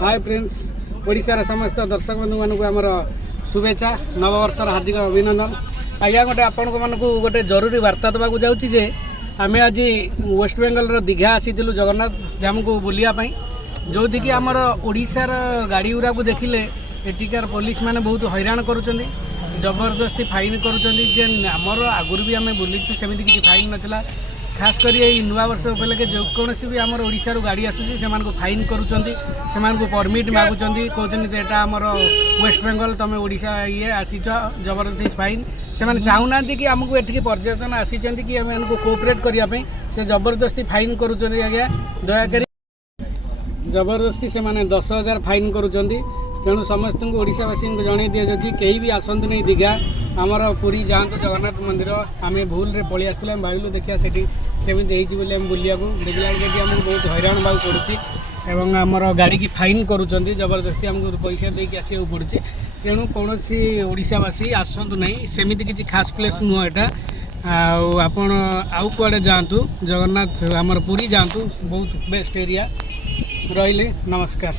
Hi friends ओडिशार समस्त दर्शक बंधु मानक आमर शुभेच्छा नववर्षर हार्दिक अभिनंदन। आज्ञा गोटे आपण मानक गोटे जरूरी वार्ता देवाक जाऊँगी जे आम आज वेस्ट बेंगल दीघा आसीलु जगन्नाथ धाम को बुलायापाई जो कि आमर ओडिशार गाड़ी गुरा को देखिले एटिकार पुलिस मैंने बहुत हैरान करुँच जबरदस्ती फाइन करुँच आगुरी भी आम बुलीचु सेमती किसी फाइन नाला खास कर नुआ वर्ष उपलक्षे जो कौन भी आम ओडिशार गाड़ी आसूसी से फाइन करुँच परमिट मागुंट कहते यहाँ आमर वेस्ट बेंगल तुम ओडिशा ये आसीच जबरदस्ती फाइन से चाहूना कि आमको एटिक पर्यटन आसी कि आम कोऑपरेट करने से जबरदस्ती फाइन करुँच आज्ञा दयाकोरी जबरदस्ती से 10,000 फाइन करुँच तेणु समस्त को ओडिशावासी को जन दि जाए कहीं भी आसतु नहीं दीघा आमर पुरी जातु जगन्नाथ मंदिर आम भूल रे पलि आसते भाविलु देखिया से केमी बुलिया देखला कि आमको बहुत हैरान भाव पड़ुची एवं आमर गाड़ी की फाइन करुँच जबरदस्ती आमको पैसा देके आसो पड़ुचे तेणु कौन ओडिशावासी आसतु नहीं सेमती किसी खास प्लेस नुह यहाँ आपण आउ कुआड़े जातु जगन्नाथ आमर पुरी जातु बहुत बेस्ट एरिया रहिले नमस्कार।